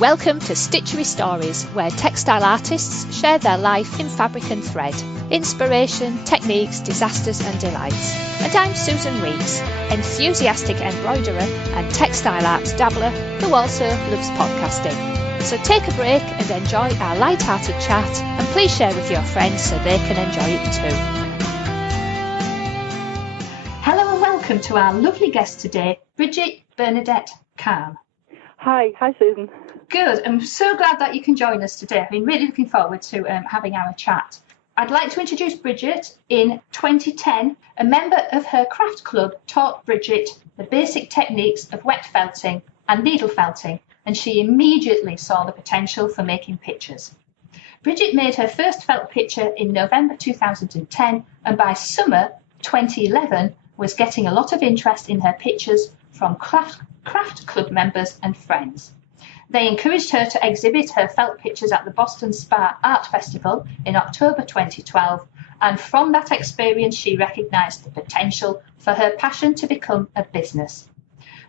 Welcome to Stitchery Stories, where textile artists share their life in fabric and thread, inspiration, techniques, disasters and delights. And I'm Susan Weeks, enthusiastic embroiderer and textile arts dabbler who also loves podcasting. So take a break and enjoy our light-hearted chat, and please share with your friends so they can enjoy it too. Hello and welcome to our lovely guest today, Bridget Bernadette Karn. Hi Susan. Good. I'm so glad that you can join us today. I've been really looking forward to having our chat. I'd like to introduce Bridget. In 2010, a member of her craft club taught Bridget the basic techniques of wet felting and needle felting, and she immediately saw the potential for making pictures. Bridget made her first felt picture in November 2010, and by summer 2011 was getting a lot of interest in her pictures from craft club members and friends. They encouraged her to exhibit her felt pictures at the Boston Spur Art Festival in October 2012, and from that experience she recognised the potential for her passion to become a business.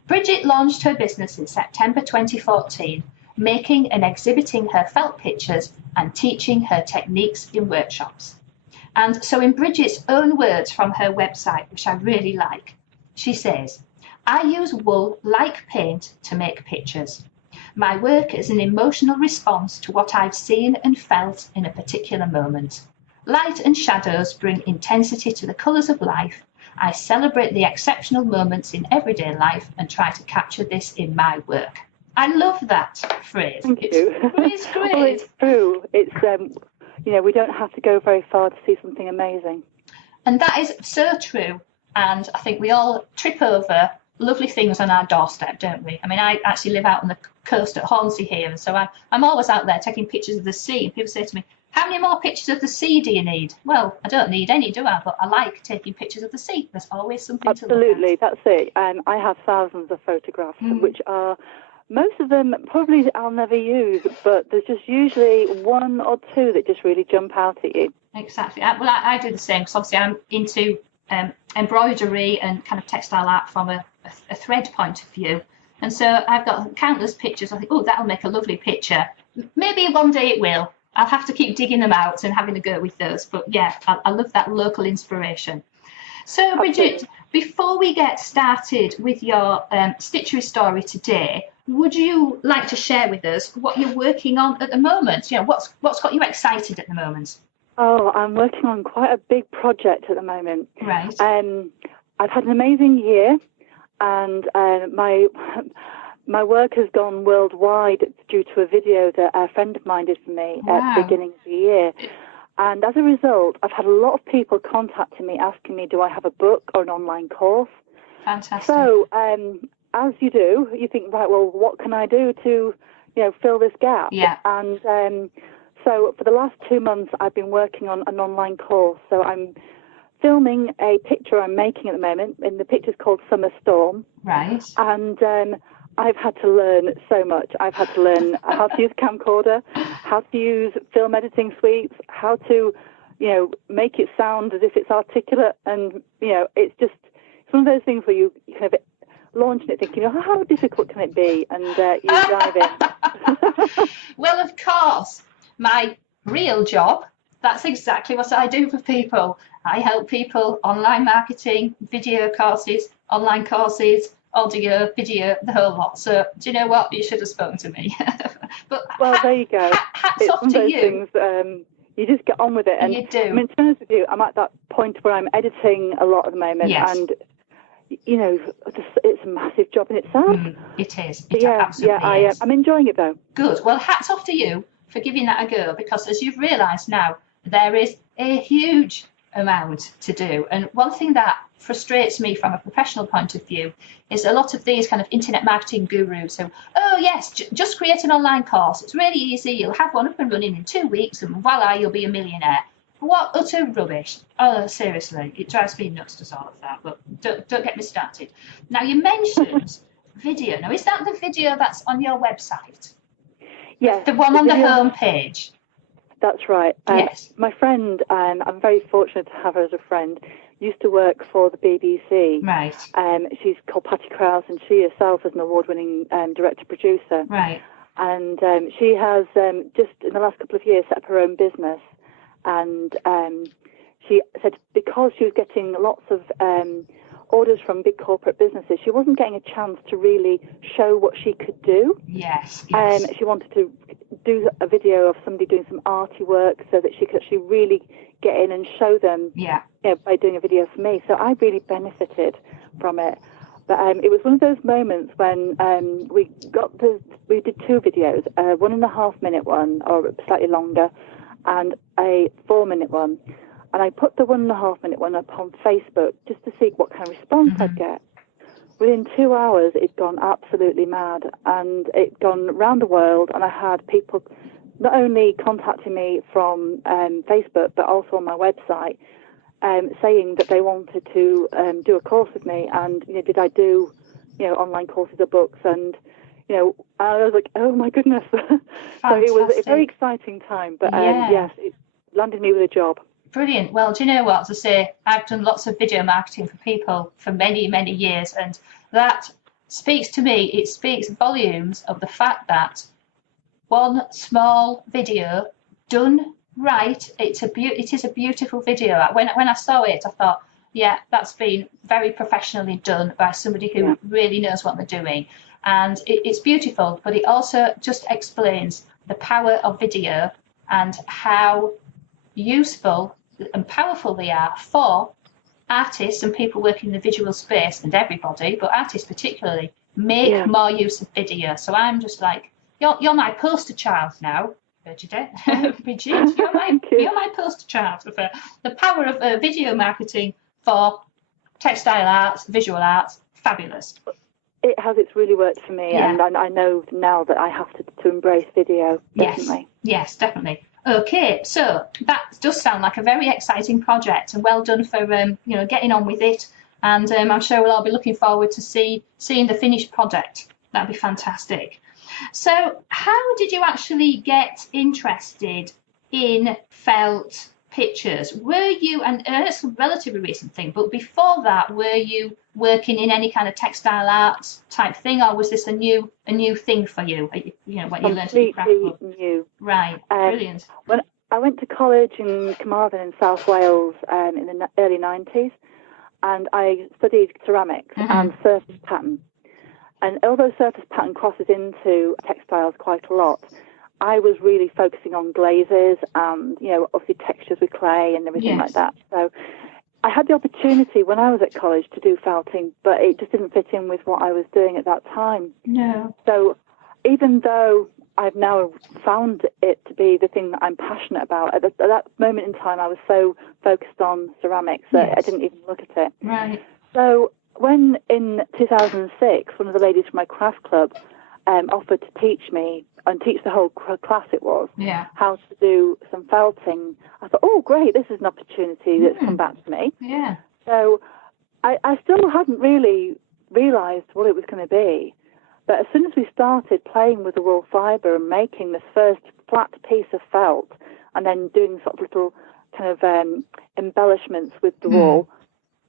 Bridget launched her business in September 2014, making and exhibiting her felt pictures and teaching her techniques in workshops. And so in Bridget's own words from her website, which I really like, she says, "I use wool like paint to make pictures. My work is an emotional response to what I've seen and felt in a particular moment. Light and shadows bring intensity to the colours of life. I celebrate the exceptional moments in everyday life and try to capture this in my work." I love that phrase. Thank you. It's great. Well, it's true. It's we don't have to go very far to see something amazing. And that is so true. And I think we all trip over lovely things on our doorstep, don't we? I mean, I actually live out on the coast at Hornsey here, and so I'm always out there taking pictures of the sea. And people say to me, "How many more pictures of the sea do you need?" Well, I don't need any, do I? But I like taking pictures of the sea. There's always something to look at. Absolutely, that's it. I have thousands of photographs, which are, most of them probably I'll never use, but there's just usually one or two that just really jump out at you. Exactly. I do the same, because obviously I'm into embroidery and kind of textile art from a thread point of view. And so I've got countless pictures. I think, oh, that'll make a lovely picture. Maybe one day it will. I'll have to keep digging them out and having a go with those. But yeah, I love that local inspiration. So Bridget, before we get started with your stitchery story today, would you like to share with us what you're working on at the moment? You know, what's got you excited at the moment? Oh, I'm working on quite a big project at the moment. Right. I've had an amazing year, and my work has gone worldwide due to a video that a friend of mine did for me at the beginning of the year. And as a result, I've had a lot of people contacting me asking me, do I have a book or an online course? Fantastic. So as you do, you think, right, well, what can I do to, fill this gap? Yeah. And so for the last 2 months, I've been working on an online course. So I'm filming a picture I'm making at the moment, and the picture's called Summer Storm. Right. And I've had to learn so much. I've had to learn how to use a camcorder, how to use film editing suites, how to, make it sound as if it's articulate. And, it's one of those things where you kind of launch it thinking, how difficult can it be? And you dive in. Well, of course, my real job, that's exactly what I do for people. I help people, online marketing, video courses, online courses, audio, video, the whole lot. So do you know what? You should have spoken to me. But well, there you go. Hats it's off one of to those you. Things, you just get on with it. And you do. I mean, to be honest with you, I'm at that point where I'm editing a lot at the moment. Yes. And, it's a massive job in itself. It is. I'm enjoying it, though. Good. Well, hats off to you for giving that a go, because as you've realised now, there is a huge amount to do. And one thing that frustrates me from a professional point of view is a lot of these kind of internet marketing gurus who, oh yes, just create an online course. It's really easy. You'll have one up and running in 2 weeks and voila, you'll be a millionaire. What utter rubbish. Oh, seriously, it drives me nuts to all of that. But don't get me started. Now, you mentioned video. Now, is that the video that's on your website? Yes. The one on the home page? That's right. Yes. My friend, I'm very fortunate to have her as a friend, used to work for the BBC. Right. She's called Patty Krause, and she herself is an award-winning director-producer. Right. And she has just in the last couple of years set up her own business. And she said because she was getting lots of orders from big corporate businesses, she wasn't getting a chance to really show what she could do. Yes. She wanted to do a video of somebody doing some arty work so that she could actually really get in and show them by doing a video for me. So I really benefited from it. But it was one of those moments when we did 2 videos, a 1.5-minute one, or slightly longer, and a 4-minute one. And I put the 1.5-minute one up on Facebook just to see what kind of response I'd get. Within 2 hours, it'd gone absolutely mad, and it'd gone round the world, and I had people not only contacting me from Facebook, but also on my website, saying that they wanted to do a course with me, and did I do online courses or books, and I was like, oh my goodness. So it was a very exciting time, but yes, it landed me with a job. Brilliant. Well, do you know what? As I say, I've done lots of video marketing for people for many, many years, and that speaks to me. It speaks volumes of the fact that one small video done right, it is a beautiful video. When I saw it, I thought, yeah, that's been very professionally done by somebody who really knows what they're doing, and it's beautiful. But it also just explains the power of video and how useful and powerful they are for artists and people working in the visual space, and everybody, but artists particularly, make more use of video. So I'm just like, you're my poster child now, Bridget. Bridget, you're my poster child of the power of video marketing for textile arts, visual arts. Fabulous. It has. It's really worked for me, and I know now that I have to embrace video. Definitely. Yes, definitely. Okay, so that does sound like a very exciting project, and well done for getting on with it. And I'm sure we'll all be looking forward to seeing the finished product. That'd be fantastic. So, how did you actually get interested in felt pictures? Were you, and it's a relatively recent thing, but before that, were you working in any kind of textile arts type thing, or was this a new thing for you? When you learned at the craft club? New. Right, brilliant. When I went to college in Carmarthen in South Wales in the early 90s, and I studied ceramics and surface pattern. And although surface pattern crosses into textiles quite a lot, I was really focusing on glazes and, obviously textures with clay and everything like that. So I had the opportunity when I was at college to do felting, but it just didn't fit in with what I was doing at that time. No. So even though I've now found it to be the thing that I'm passionate about, at that moment in time I was so focused on ceramics that I didn't even look at it. Right. So when in 2006, one of the ladies from my craft club offered to teach me, and teach the whole class it was, how to do some felting, I thought, oh, great, this is an opportunity that's come back to me. Yeah. So I still hadn't really realised what it was going to be. But as soon as we started playing with the wool fibre and making this first flat piece of felt and then doing sort of little kind of embellishments with the wool,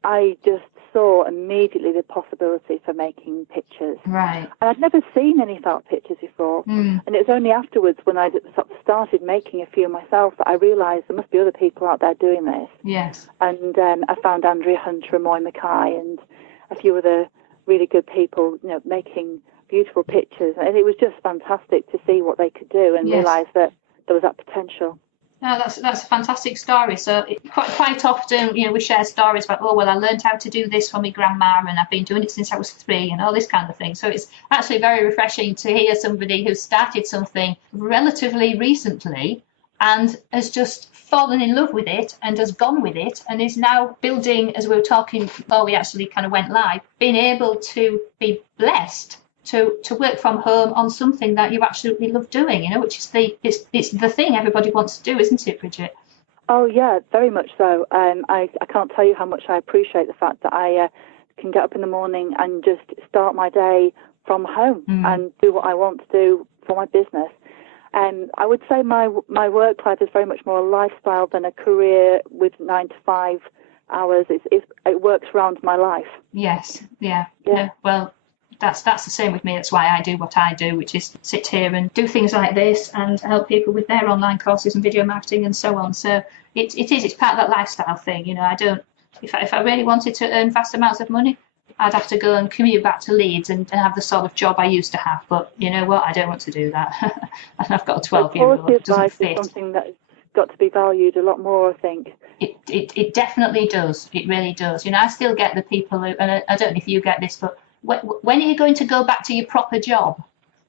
I just saw immediately the possibility for making pictures. Right. And I'd never seen any felt pictures before. And it was only afterwards when I sort of started making a few myself that I realised there must be other people out there doing this. Yes. And I found Andrea Hunter and Moy Mackay and a few other really good people, making beautiful pictures. And it was just fantastic to see what they could do and realise that there was that potential. No, that's a fantastic story. So quite often, we share stories about, oh, well, I learned how to do this from my grandma and I've been doing it since I was 3 and all this kind of thing. So it's actually very refreshing to hear somebody who started something relatively recently and has just fallen in love with it and has gone with it and is now building, as we were talking before we actually kind of went live, being able to be blessed to work from home on something that you absolutely love doing, which is it's the thing everybody wants to do, isn't it, Bridget? Oh yeah, very much so. I can't tell you how much I appreciate the fact that I can get up in the morning and just start my day from home and do what I want to do for my business. And I would say my work life is very much more a lifestyle than a career with 9 to 5 hours. It works around my life. Yes, yeah. Well, That's the same with me. That's why I do what I do, which is sit here and do things like this and help people with their online courses and video marketing and so on. So it's part of that lifestyle thing. You know, I don't, if I really wanted to earn vast amounts of money, I'd have to go and commute back to Leeds and have the sort of job I used to have. But you know what? I don't want to do that. And I've got a 12-year-old. Quality of life is something that's got to be valued a lot more, I think. It definitely does. It really does. You know, I still get the people who, and I don't know if you get this, but when are you going to go back to your proper job?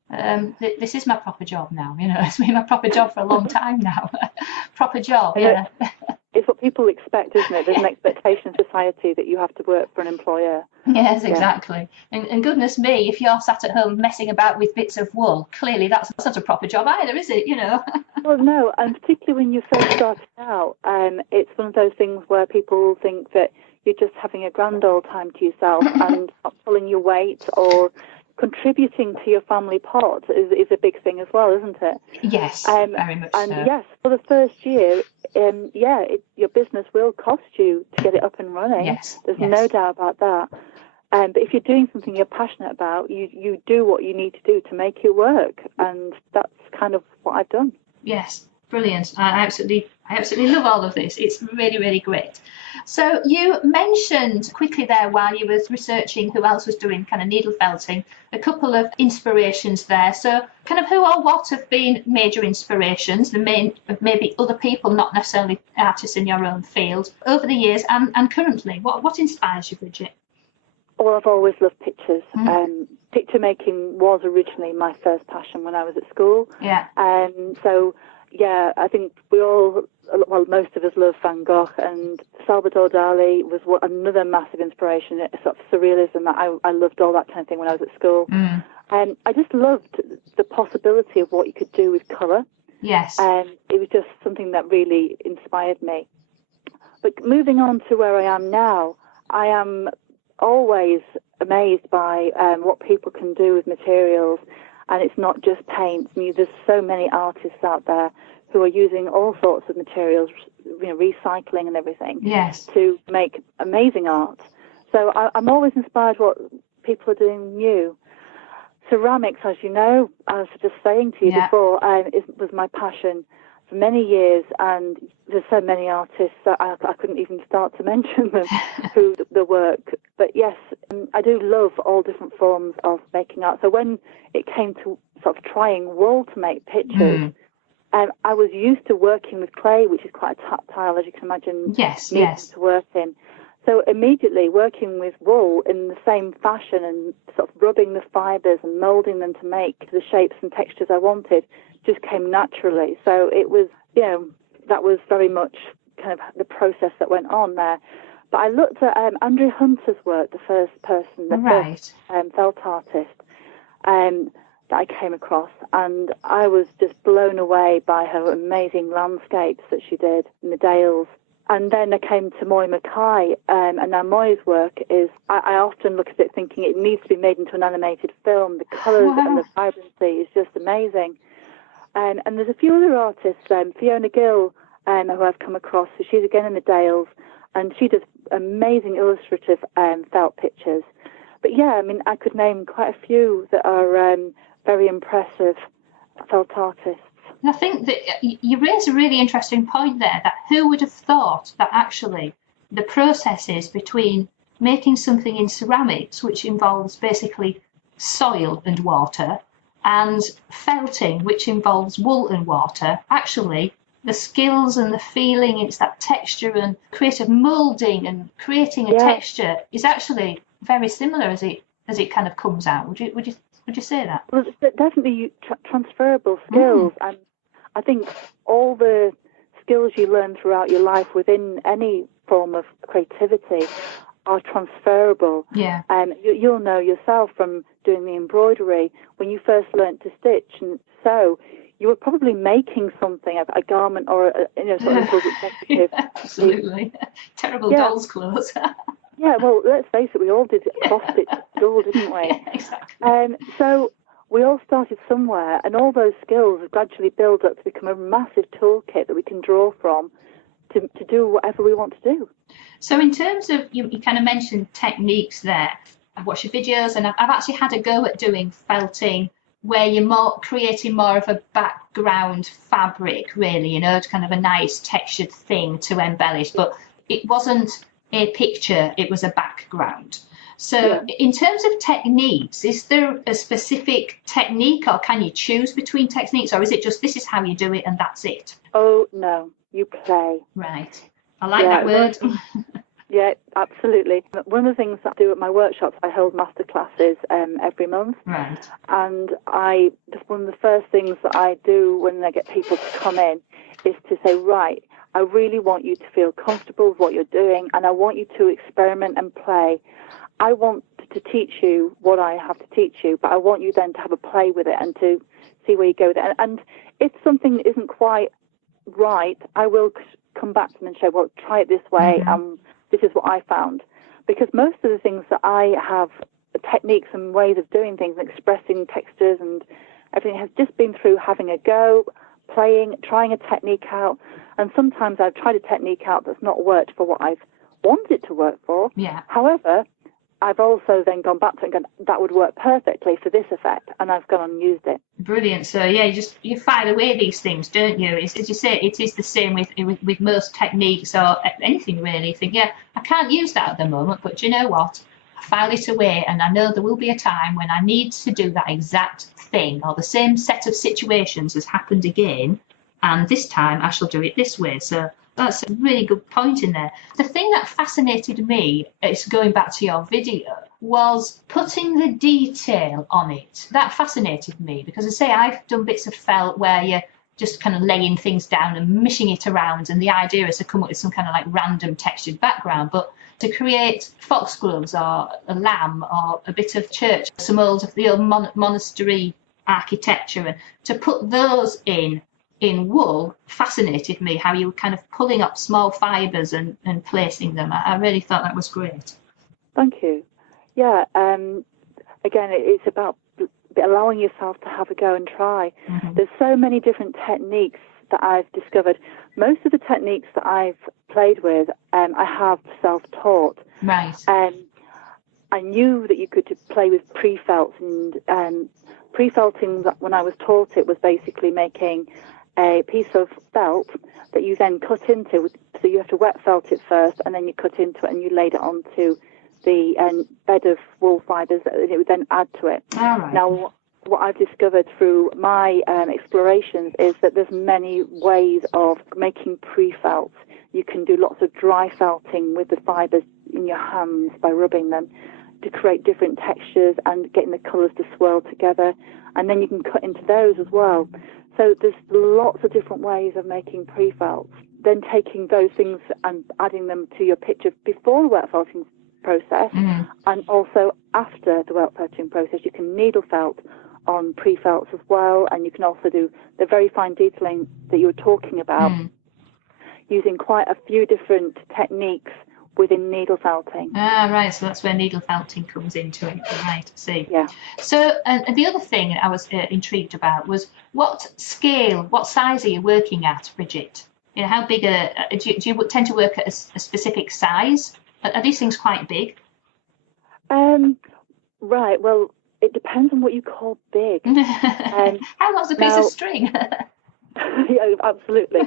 This is my proper job now. You know, it's been my proper job for a long time now. Proper job, yeah. It's what people expect, isn't it? There's an expectation in society that you have to work for an employer. Yes, exactly. And goodness me, if you're sat at home messing about with bits of wool, clearly that's not a proper job either, is it? You know. Well, no, and particularly when you first started out, it's one of those things where people think that you're just having a grand old time to yourself and not pulling your weight or contributing to your family pot is a big thing as well, isn't it? Yes, very much and so. Yes, for the first year, your business will cost you to get it up and running. Yes, there's no doubt about that. But if you're doing something you're passionate about, you do what you need to do to make it work, and that's kind of what I've done. Yes, brilliant. I absolutely love all of this. It's really, really great. So you mentioned quickly there while you were researching who else was doing kind of needle felting, a couple of inspirations there. So kind of who or what have been major inspirations, maybe other people, not necessarily artists in your own field, over the years and currently? What inspires you, Bridget? Well, I've always loved pictures. Picture making was originally my first passion when I was at school. Yeah. So, I think most of us love Van Gogh, and Salvador Dali was another massive inspiration. It's sort of surrealism. I loved all that kind of thing when I was at school. And I just loved the possibility of what you could do with colour. Yes. It was just something that really inspired me. But moving on to where I am now, I am always amazed by what people can do with materials, and it's not just paints. I mean, there's so many artists out there who are using all sorts of materials, recycling and everything, to make amazing art. So I'm always inspired what people are doing new. Ceramics, as you know, I was just saying to you before, was my passion for many years, and there's so many artists that I couldn't even start to mention them through the work. But yes, I do love all different forms of making art. So when it came to sort of trying wool to make pictures, I was used to working with clay, which is quite tactile, as you can imagine, to work in. So immediately working with wool in the same fashion and sort of rubbing the fibres and moulding them to make the shapes and textures I wanted just came naturally. So it was, that was very much kind of the process that went on there. But I looked at Andrew Hunter's work, the first person, first felt artist that I came across, and I was just blown away by her amazing landscapes that she did in the Dales. And then I came to Moy Mackay, and now Moy's work is, I often look at it thinking it needs to be made into an animated film. The colours and the vibrancy is just amazing. And there's a few other artists, Fiona Gill, who I've come across, so she's again in the Dales, and she does amazing illustrative felt pictures. But I could name quite a few that are very impressive felt artists. And I think that you raise a really interesting point there, that who would have thought that actually the processes between making something in ceramics, which involves basically soil and water, and felting, which involves wool and water, actually the skills and the feeling, it's that texture and creative moulding and creating a texture is actually very similar as it kind of comes out. Would you say that? Well, it's definitely transferable skills, and I think all the skills you learn throughout your life within any form of creativity are transferable. You'll know yourself from doing the embroidery, when you first learnt to stitch and sew, you were probably making something, a garment or sort of executive. Absolutely. Terrible doll's clothes. Well, let's face it, we all did cross-stitch at school, didn't we? Exactly. So we all started somewhere, and all those skills have gradually built up to become a massive toolkit that we can draw from to do whatever we want to do. So in terms of, you kind of mentioned techniques there, I've watched your videos, and I've actually had a go at doing felting where you're creating more of a background fabric, really, kind of a nice textured thing to embellish. But it wasn't a picture, it was a background. So in terms of techniques, is there a specific technique, or can you choose between techniques, or is it just this is how you do it and that's it? Oh, no, you play. Right. I like that word. Yeah, absolutely. One of the things that I do at my workshops, I hold master classes every month. Right. And one of the first things that I do when I get people to come in is to say, right, I really want you to feel comfortable with what you're doing, and I want you to experiment and play. I want to teach you what I have to teach you, but I want you then to have a play with it and to see where you go with it. And if something isn't quite right, I will come back to them and say, well, try it this way. This is what I found. Because most of the things that I have, techniques and ways of doing things and expressing textures and everything, has just been through having a go, playing, trying a technique out. And sometimes I've tried a technique out that's not worked for what I've wanted it to work for. Yeah. However, I've also then gone back to it and gone, that would work perfectly for this effect, and I've gone and used it. Brilliant. So yeah, you file away these things, don't you? It's, as you say, it is the same with most techniques or anything really. You think, yeah, I can't use that at the moment, but do you know what? I file it away, and I know there will be a time when I need to do that exact thing, or the same set of situations has happened again, and this time I shall do it this way. So that's a really good point in there. The thing that fascinated me, it's going back to your video, was putting the detail on it. That fascinated me because, as I say, I've done bits of felt where you're just kind of laying things down and mishing it around, and the idea is to come up with some kind of like random textured background. But to create foxgloves or a lamb or a bit of church, some old monastery architecture, and to put those in wool fascinated me, how you were kind of pulling up small fibres and placing them. I really thought that was great. Thank you. Yeah, again, it's about allowing yourself to have a go and try. There's so many different techniques that I've discovered. Most of the techniques that I've played with, I have self-taught. Right. I knew that you could play with pre-felts, and pre-felting, when I was taught it, was basically making a piece of felt that you then cut into. So you have to wet felt it first, and then you cut into it, and you laid it onto the bed of wool fibres that it would then add to it. All right. Now, what I've discovered through my explorations is that there's many ways of making pre-felts. You can do lots of dry felting with the fibres in your hands by rubbing them to create different textures and getting the colours to swirl together, and then you can cut into those as well. So there's lots of different ways of making pre-felts. Then taking those things and adding them to your picture before the wet felting process, and also after the wet felting process. You can needle felt on pre-felts as well, and you can also do the very fine detailing that you were talking about, using quite a few different techniques within needle felting. Right, so that's where needle felting comes into it. Right, see. Yeah. So the other thing I was intrigued about was what size are you working at, Bridget? How big do you tend to work at a specific size? Are these things quite big? Right, well, it depends on what you call big. How long's a piece of string? Yeah, absolutely.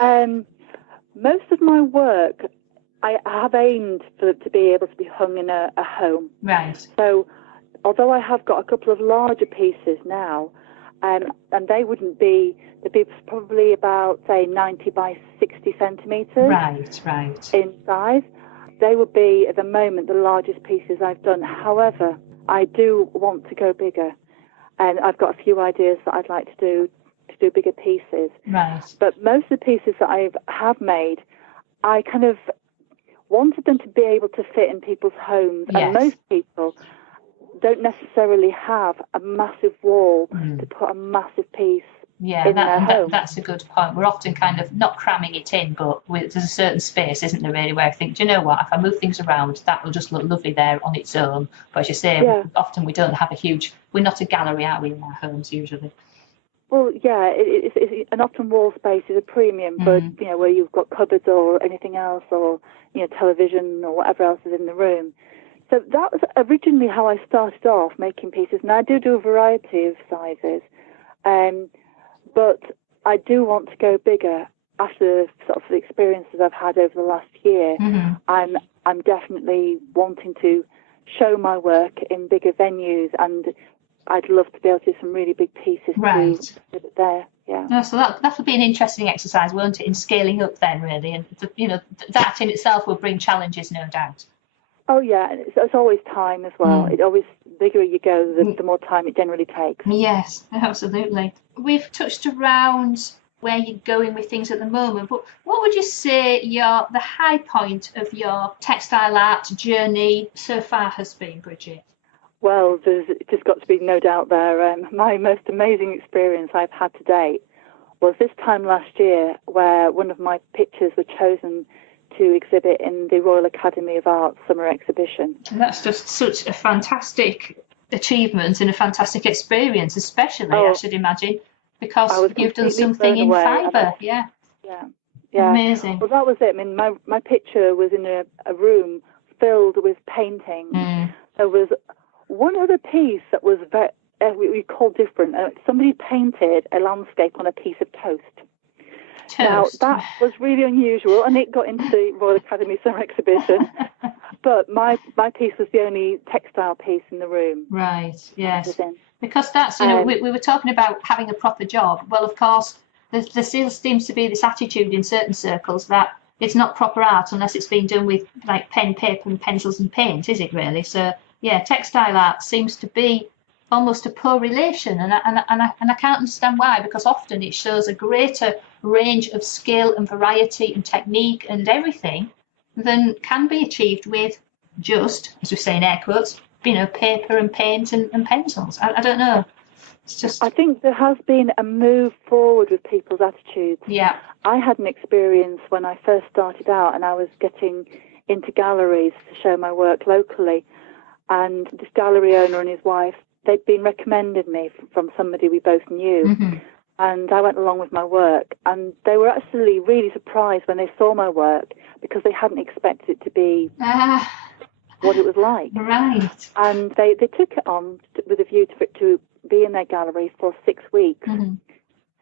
Most of my work, I have aimed for it to be able to be hung in a home. Right. So, although I have got a couple of larger pieces now, and they'd be probably about, say, 90 by 60 centimetres. Right. In size. They would be, at the moment, the largest pieces I've done. However, I do want to go bigger, and I've got a few ideas that I'd like to do bigger pieces. Right. But most of the pieces that I have made, I kind of wanted them to be able to fit in people's homes. Yes. And most people don't necessarily have a massive wall to put a massive piece in their home. That's a good point. We're often kind of not cramming it in, but there's a certain space, isn't there, really, where I think, do you know what, if I move things around, that will just look lovely there on its own. But as you say, often we don't have we're not a gallery, are we, in our homes usually? Well, yeah, it's and often wall space is a premium, but where you've got cupboards or anything else, or television or whatever else is in the room, So that was originally how I started off making pieces. Now I do a variety of sizes, but I do want to go bigger. After sort of the experiences I've had over the last year, I'm definitely wanting to show my work in bigger venues, and I'd love to be able to do some really big pieces Right. to put it there. Yeah. Oh, so that'll be an interesting exercise, won't it, in scaling up then, really? And that in itself will bring challenges, no doubt. Oh yeah, it's always time as well. It always, the bigger you go, the more time it generally takes. Yes, absolutely. We've touched around where you're going with things at the moment, but what would you say the high point of your textile art journey so far has been, Bridget? Well, there's just got to be no doubt there. My most amazing experience I've had to date was this time last year, where one of my pictures were chosen to exhibit in the Royal Academy of Art summer exhibition. And that's just such a fantastic achievement and a fantastic experience, especially, I should imagine, because you've done something in fibre. Yeah. Amazing. Well, that was it. I mean, my picture was in a room filled with paintings. There was one other piece that was we call different. Somebody painted a landscape on a piece of toast. Now, that was really unusual, and it got into the Royal Academy Summer Exhibition. But my piece was the only textile piece in the room. Right, yes. Because that's, we were talking about having a proper job. Well, of course, there still seems to be this attitude in certain circles that it's not proper art unless it's been done with, like, pen, paper and pencils and paint, is it really? So, yeah, textile art seems to be almost a poor relation, and I can't understand why, because often it shows a greater range of skill and variety and technique and everything than can be achieved with just, as we say in air quotes, paper and paint and pencils. I don't know. It's just. I think there has been a move forward with people's attitudes. Yeah. I had an experience when I first started out, and I was getting into galleries to show my work locally, and this gallery owner and his wife, they'd been recommended me from somebody we both knew, and I went along with my work, and they were actually really surprised when they saw my work, because they hadn't expected it to be what it was like. Right. And they took it on with a view to be in their gallery for 6 weeks.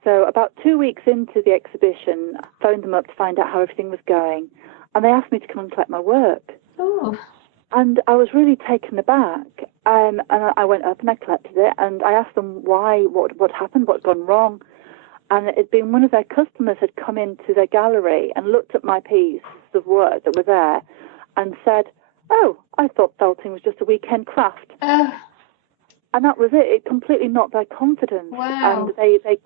So about 2 weeks into the exhibition, I phoned them up to find out how everything was going, and they asked me to come and collect my work. Oh. And I was really taken aback, and I went up and I collected it, and I asked them why, what happened, what had gone wrong. And it had been one of their customers had come into their gallery and looked at my piece of work that was there and said, "Oh, I thought felting was just a weekend craft." And that was it. It completely knocked their confidence. Wow. And they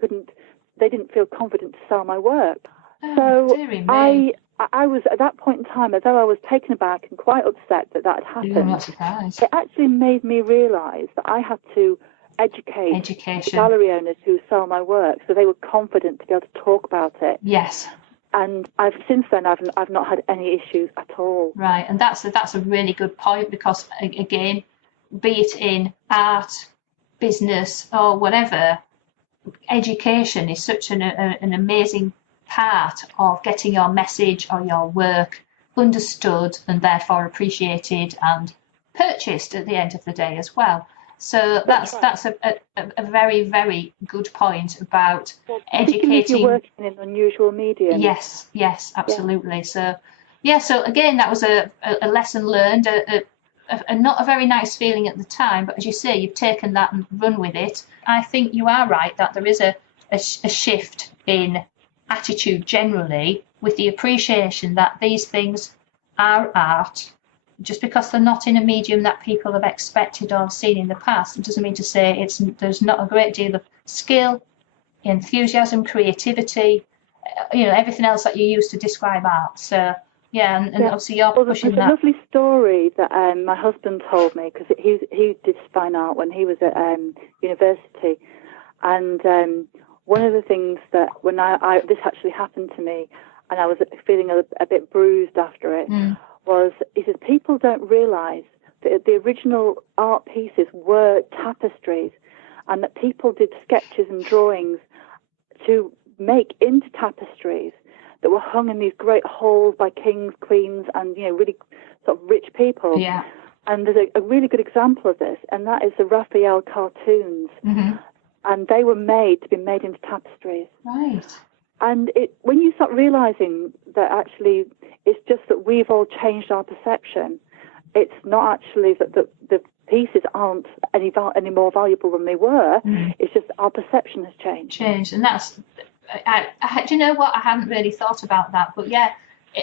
didn't feel confident to sell my work. So I was, at that point in time, as though I was taken aback and quite upset that had happened. You're not surprised. It actually made me realise that I had to educate the gallery owners who sell my work, so they were confident to be able to talk about it. Yes. And since then I've not had any issues at all. Right, and that's a really good point, because again, be it in art, business, or whatever, education is such an amazing part of getting your message or your work understood and therefore appreciated and purchased at the end of the day as well. So that's a very, very good point about educating. If you're working in an unusual medium. Yes, absolutely. Yeah. So again, that was a lesson learned, a not a very nice feeling at the time, but as you say, you've taken that and run with it. I think you are right that there is a shift in attitude generally, with the appreciation that these things are art. Just because they're not in a medium that people have expected or seen in the past, it doesn't mean to say there's not a great deal of skill, enthusiasm, creativity, everything else that you use to describe art. So yeah, and obviously you're pushing that. There's a lovely story that my husband told me, because he did fine art when he was at university, and one of the things that when this actually happened to me, and I was feeling a bit bruised after it. Was, he says, people don't realise that the original art pieces were tapestries, and that people did sketches and drawings to make into tapestries that were hung in these great halls by kings, queens, and really sort of rich people. Yeah. And there's a really good example of this, and that is the Raphael cartoons. Mm-hmm. And they were made to be made into tapestries. Right. And when you start realizing that actually it's just that we've all changed our perception, it's not actually that the pieces aren't any more valuable than they were. Mm. It's just our perception has changed. And that's, do you know what? I hadn't really thought about that, but yeah.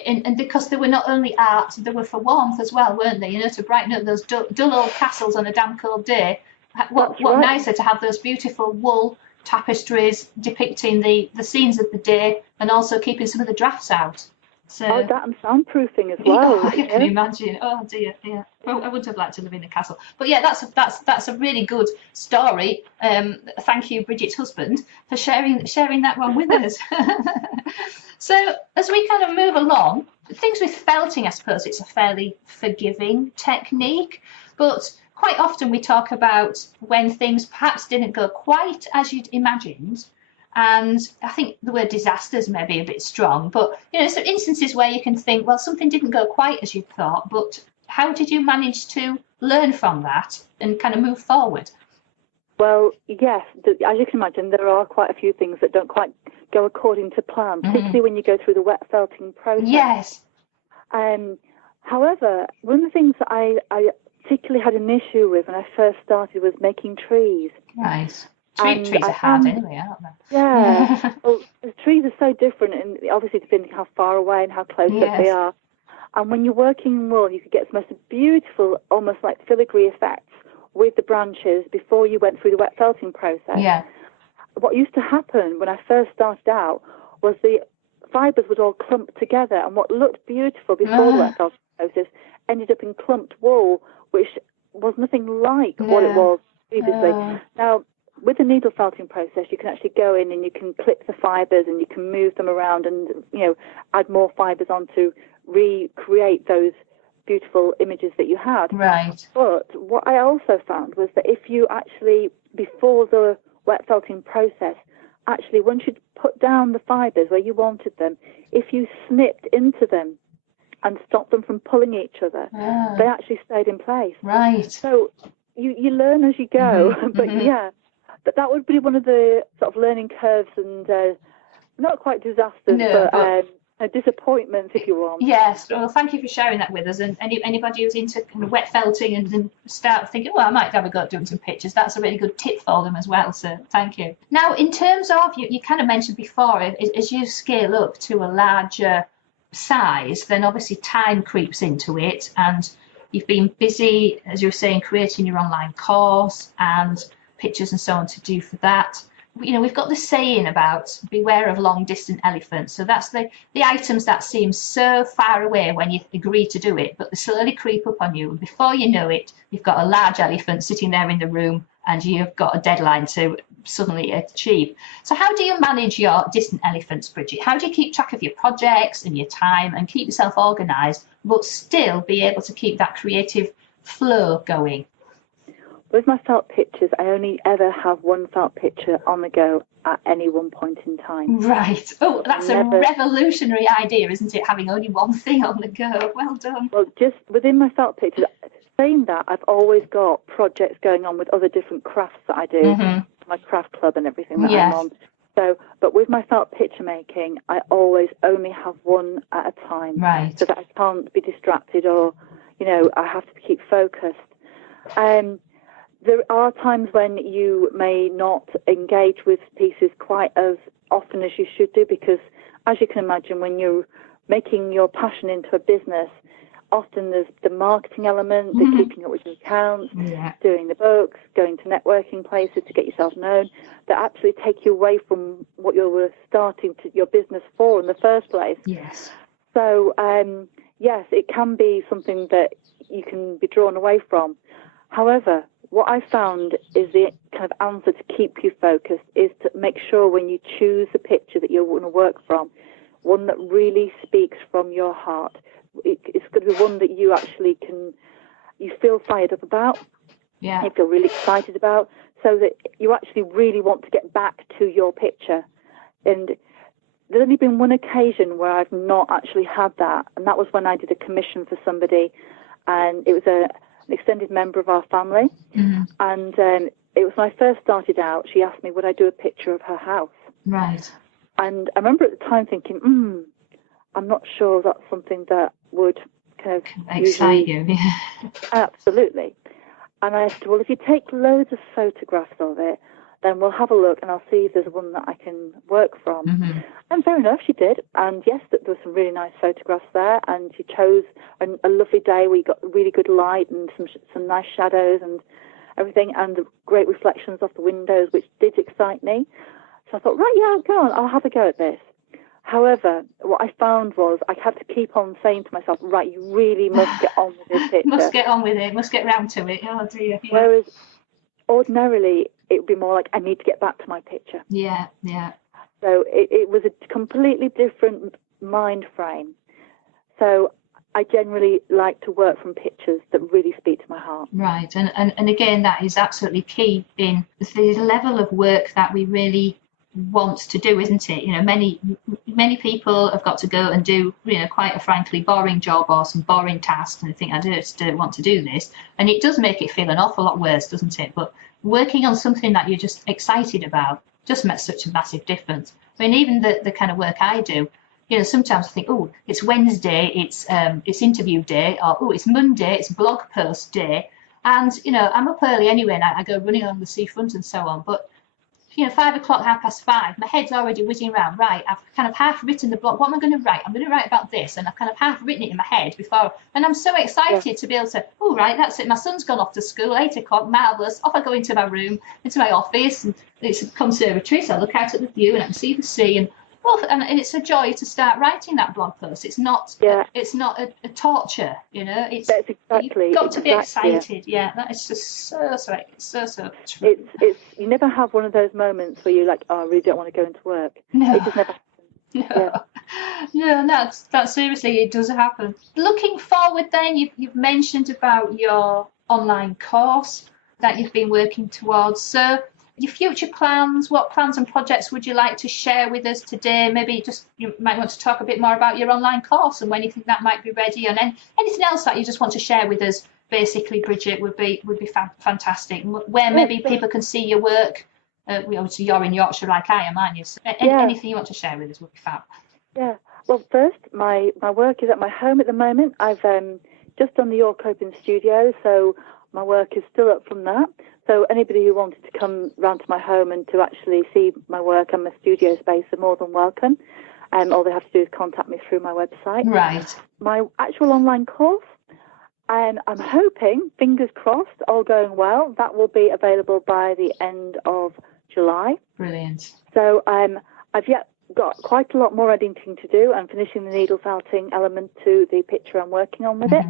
And because they were not only art, they were for warmth as well, weren't they? You know, to brighten up those dull old castles on a damn cold day. What nicer to have those beautiful wool tapestries depicting the scenes of the day, and also keeping some of the drafts out. So that and soundproofing as well. Oh, you can imagine. Oh dear, yeah. Well, I wouldn't have liked to live in a castle, but yeah, that's a really good story. Thank you, Bridget's husband, for sharing that one with us. So as we kind of move along, things with felting, I suppose it's a fairly forgiving technique, but quite often we talk about when things perhaps didn't go quite as you'd imagined. And I think the word disasters may be a bit strong, but, you know, some instances where you can think, well, something didn't go quite as you thought, but how did you manage to learn from that and kind of move forward? Well, yes, as you can imagine, there are quite a few things that don't quite go according to plan, particularly when you go through the wet felting process. Yes. However, one of the things that I particularly had an issue with when I first started was making trees. Right. Trees are hard anyway, aren't they? Yeah. Well, the trees are so different, and obviously depending how far away and how close up they are. And when you're working in wool, you could get the most beautiful, almost like filigree effects with the branches before you went through the wet felting process. Yeah. What used to happen when I first started out was the fibres would all clump together, and what looked beautiful before the wet felting process ended up in clumped wool, which was nothing like what it was previously. Now, with the needle felting process, you can actually go in and you can clip the fibres and you can move them around and, you know, add more fibres on to recreate those beautiful images that you had. Right. But what I also found was that if you actually, before the wet felting process, actually once you'd put down the fibres where you wanted them, if you snipped into them and stopped them from pulling each other, they actually stayed in place. Right. So you learn as you go, but but that would be one of the sort of learning curves and not quite disasters, but disappointments, if you want. Yes, well, thank you for sharing that with us. And anybody who's into kind of wet felting and start thinking, well, I might have a go at doing some pictures, that's a really good tip for them as well. So thank you. Now, in terms of, you kind of mentioned before, as you scale up to a larger size, then obviously time creeps into it. And you've been busy, as you were saying, creating your online course and pictures and so on to do for that. You know, we've got the saying about beware of long distant elephants. So that's the items that seem so far away when you agree to do it, but they slowly creep up on you. And before you know it, you've got a large elephant sitting there in the room and you've got a deadline to suddenly achieve. So how do you manage your distant elephants, Bridget? How do you keep track of your projects and your time and keep yourself organised, but still be able to keep that creative flow going? With my felt pictures, I only ever have one felt picture on the go at any one point in time. Right. Oh, that's a revolutionary idea, isn't it? Having only one thing on the go. Well done. Well, just within my felt pictures, saying that, I've always got projects going on with other different crafts that I do, my craft club and everything that I'm on. So, but with my felt picture making, I always only have one at a time. Right. So that I can't be distracted or, you know, I have to keep focused. There are times when you may not engage with pieces quite as often as you should do because, as you can imagine, when you're making your passion into a business, often there's the marketing element, the keeping up with your accounts, doing the books, going to networking places to get yourself known, that actually take you away from what you were starting your business for in the first place. Yes. So, yes, it can be something that you can be drawn away from. However, what I found is the kind of answer to keep you focused is to make sure when you choose the picture that you want to work from, one that really speaks from your heart. It's going to be one that you actually you feel fired up about, you feel really excited about, so that you actually really want to get back to your picture. And there's only been one occasion where I've not actually had that, and that was when I did a commission for somebody, and it was extended member of our family. Mm-hmm. And it was when I first started out, she asked me, would I do a picture of her house? Right. And I remember at the time thinking, I'm not sure that's something that would kind of excite you. Yeah. Absolutely. And I said, well, if you take loads of photographs of it, then we'll have a look and I'll see if there's one that I can work from. Mm-hmm. And fair enough, she did. And yes, there were some really nice photographs there. And she chose a lovely day where you got really good light and some nice shadows and everything, and the great reflections off the windows, which did excite me. So I thought, right, yeah, go on, I'll have a go at this. However, what I found was I had to keep on saying to myself, right, you really must get on with this picture. Must get on with it, must get round to it. Oh, dear. Yeah. Whereas ordinarily, it would be more like, I need to get back to my picture. Yeah, yeah. So it was a completely different mind frame. So I generally like to work from pictures that really speak to my heart. Right, and again, that is absolutely key in the level of work that we really want to do, isn't it? You know, many people have got to go and do, you know, quite a frankly boring job or some boring tasks, and they think, I just don't want to do this, and it does make it feel an awful lot worse, doesn't it? But working on something that you're just excited about just makes such a massive difference. I mean, even the kind of work I do, you know, sometimes I think, oh, it's Wednesday, it's interview day, or oh, it's Monday, it's blog post day, and you know, I'm up early anyway, and I go running along the seafront and so on, but you know, 5 o'clock, 5:30, my head's already whizzing around. Right, I've kind of half written the blog. What am I going to write? I'm going to write about this, and I've kind of half written it in my head before. And I'm so excited to be able to, oh, right, that's it. My son's gone off to school, 8 o'clock, marvellous. Off I go into my room, into my office, and it's a conservatory, so I look out at the view and I can see the sea. And it's a joy to start writing that blog post. It's not a torture, you know. That's exactly. You've got to be excited. Yeah, that is just so true. It's you never have one of those moments where you're like, oh, I really don't want to go into work. No. It just never happens. No, that's seriously, it does happen. Looking forward, then you've mentioned about your online course that you've been working towards. So, your future plans, what plans and projects would you like to share with us today? Maybe just you might want to talk a bit more about your online course and when you think that might be ready, and then anything else that you just want to share with us. Basically, Bridget, would be fantastic. Where maybe people can see your work. Obviously, you're in Yorkshire like I am, aren't you? So anything you want to share with us would be fab. Yeah. Well, first, my work is at my home at the moment. I've just done the York Open Studio, so my work is still up from that. So anybody who wanted to come round to my home and to actually see my work and my studio space are more than welcome. All they have to do is contact me through my website. Right. My actual online course, I'm hoping, fingers crossed, all going well, that will be available by the end of July. Brilliant. So I've yet got quite a lot more editing to do. I'm finishing the needle felting element to the picture I'm working on with it.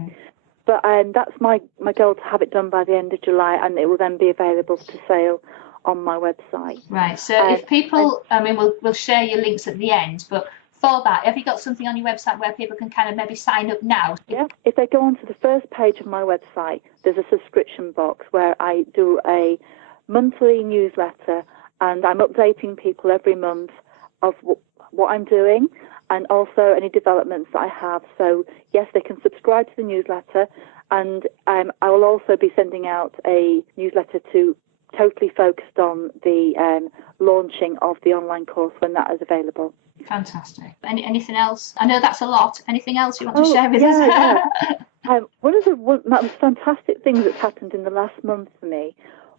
But that's my goal, to have it done by the end of July, and it will then be available for sale on my website. Right. So if people, I mean, we'll share your links at the end, but for that, have you got something on your website where people can kind of maybe sign up now? Yeah. If they go onto the first page of my website, there's a subscription box where I do a monthly newsletter, and I'm updating people every month of what I'm doing, and also any developments that I have. So, yes, they can subscribe to the newsletter, and I will also be sending out a newsletter totally focused on the launching of the online course when that is available. Fantastic. Anything else? I know that's a lot. Anything else you want to share with us? Yeah. One of the most fantastic things that's happened in the last month for me,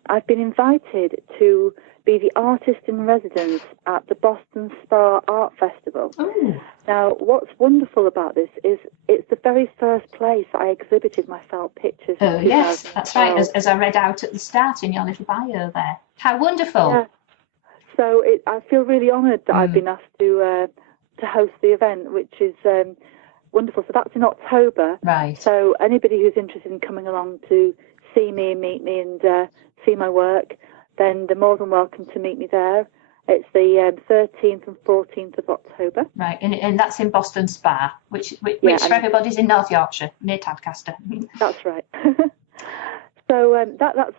I've been invited to be the artist in residence at the Boston Spur Art Festival. Ooh. Now, what's wonderful about this is it's the very first place I exhibited my felt pictures. Oh, yes, that's right, as I read out at the start in your little bio there. How wonderful. Yeah. So I feel really honoured that I've been asked to host the event, which is wonderful. So that's in October. Right. So anybody who's interested in coming along to see me and meet me and see my work, then they're more than welcome to meet me there. It's the 13th and 14th of October. Right, and that's in Boston Spa, which for everybody's in North Yorkshire, near Tadcaster. That's right. So that's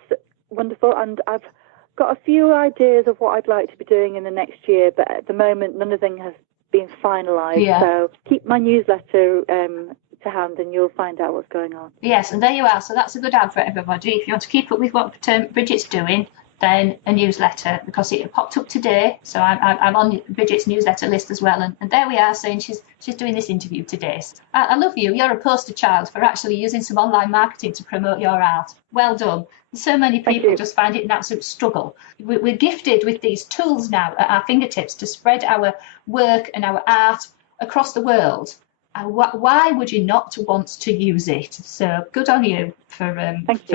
wonderful, and I've got a few ideas of what I'd like to be doing in the next year, but at the moment none of them has been finalised. Yeah. So keep my newsletter to hand and you'll find out what's going on. Yes, and there you are. So that's a good ad for everybody. If you want to keep up with what Bridget's doing, then a newsletter, because it popped up today. So I'm on Bridget's newsletter list as well. And there we are, saying she's doing this interview today. I love you. You're a poster child for actually using some online marketing to promote your art. Well done. So many people just find it an absolute struggle. We're gifted with these tools now at our fingertips to spread our work and our art across the world. Why would you not want to use it? So good on you for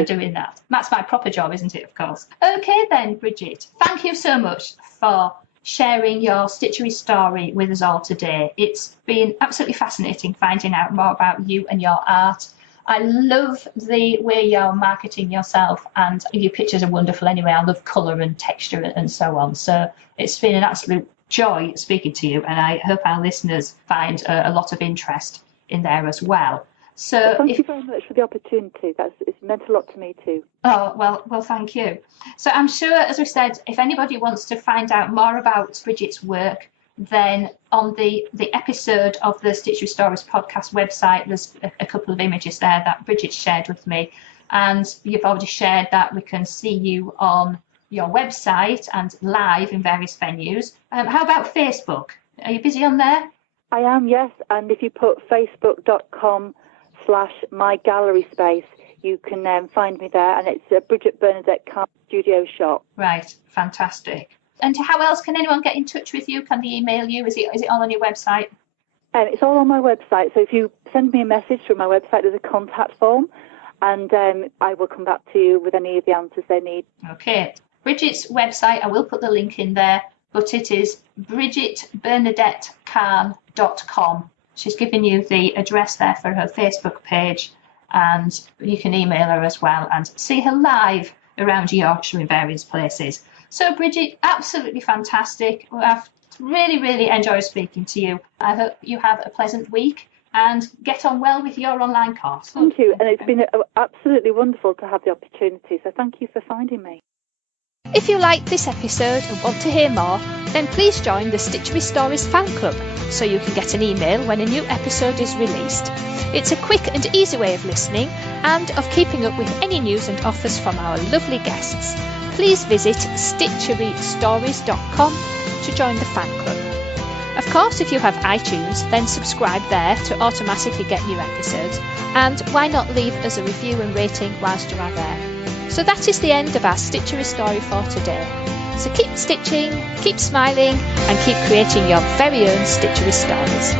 doing that. That's my proper job, isn't it, of course? Okay then, Bridget, thank you so much for sharing your Stitchery story with us all today. It's been absolutely fascinating finding out more about you and your art. I love the way you're marketing yourself, and your pictures are wonderful anyway. I love colour and texture and so on. So it's been an absolute joy speaking to you, and I hope our listeners find a lot of interest in there as well. So thank you very much for the opportunity. It's meant a lot to me too. Oh, well, thank you. So I'm sure, as we said, if anybody wants to find out more about Bridget's work, then on the episode of the Stitchery Stories podcast website, there's a couple of images there that Bridget shared with me, and you've already shared that we can see you on your website and live in various venues. How about Facebook? Are you busy on there? I am, yes. And if you put facebook.com/mygalleryspace, you can find me there. And it's Bridget Bernadette Karn Studio Shop. Right, fantastic. And how else can anyone get in touch with you? Can they email you? Is it all on your website? It's all on my website. So if you send me a message through my website, there's a contact form, and I will come back to you with any of the answers they need. Okay. Bridget's website, I will put the link in there, but it is bridgetbernadettekarn.com. She's given you the address there for her Facebook page, and you can email her as well and see her live around Yorkshire in various places. So Bridget, absolutely fantastic. I've really, really enjoyed speaking to you. I hope you have a pleasant week and get on well with your online course. Thank you, and it's been absolutely wonderful to have the opportunity, so thank you for finding me. If you liked this episode and want to hear more, then please join the Stitchery Stories fan club so you can get an email when a new episode is released. It's a quick and easy way of listening and of keeping up with any news and offers from our lovely guests. Please visit stitcherystories.com to join the fan club. Of course, if you have iTunes, then subscribe there to automatically get new episodes, and why not leave us a review and rating whilst you are there. So that is the end of our Stitchery story for today. So keep stitching, keep smiling, and keep creating your very own Stitchery stories.